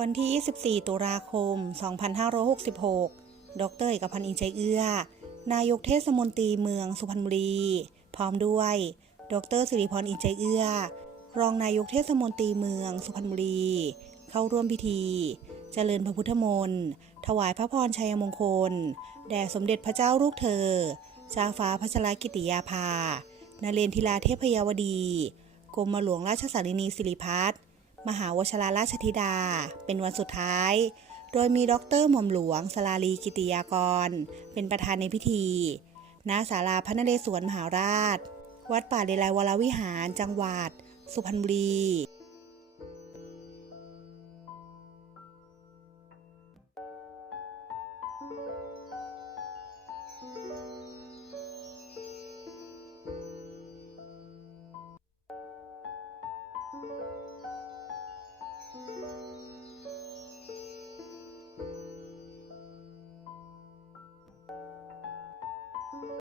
วันที่ 24 ตุลาคม 2566 ดรเอกพันธ์อินใจเอื้อ นายกเทศมนตรีเมืองสุพรรณบุรี พร้อมด้วย ดรสิริพรอินใจเอื้อ รองนายกเทศมนตรีเมืองสุพรรณบุรี เข้าร่วมพิธี เจริญพระพุทธมนต์ ถวายพระพรชัยมงคล แด่สมเด็จพระเจ้าลูกเธอ เจ้าฟ้าพัชรกิติยาภา นาเรนทิลาเทพยาวดี กรมหลวงราชสารินีสิริพัฒน์มหาวชราราชธิดา เป็นวันสุดท้าย โดยมีด็อกเตอร์หม่อมหลวงสลาลีกิติยากร เป็นประธานในพิธี ณ ศาลาพระนเรศวรมหาราช วัดป่าเลไลวรวิหาร จังหวัด สุพรรณบุรี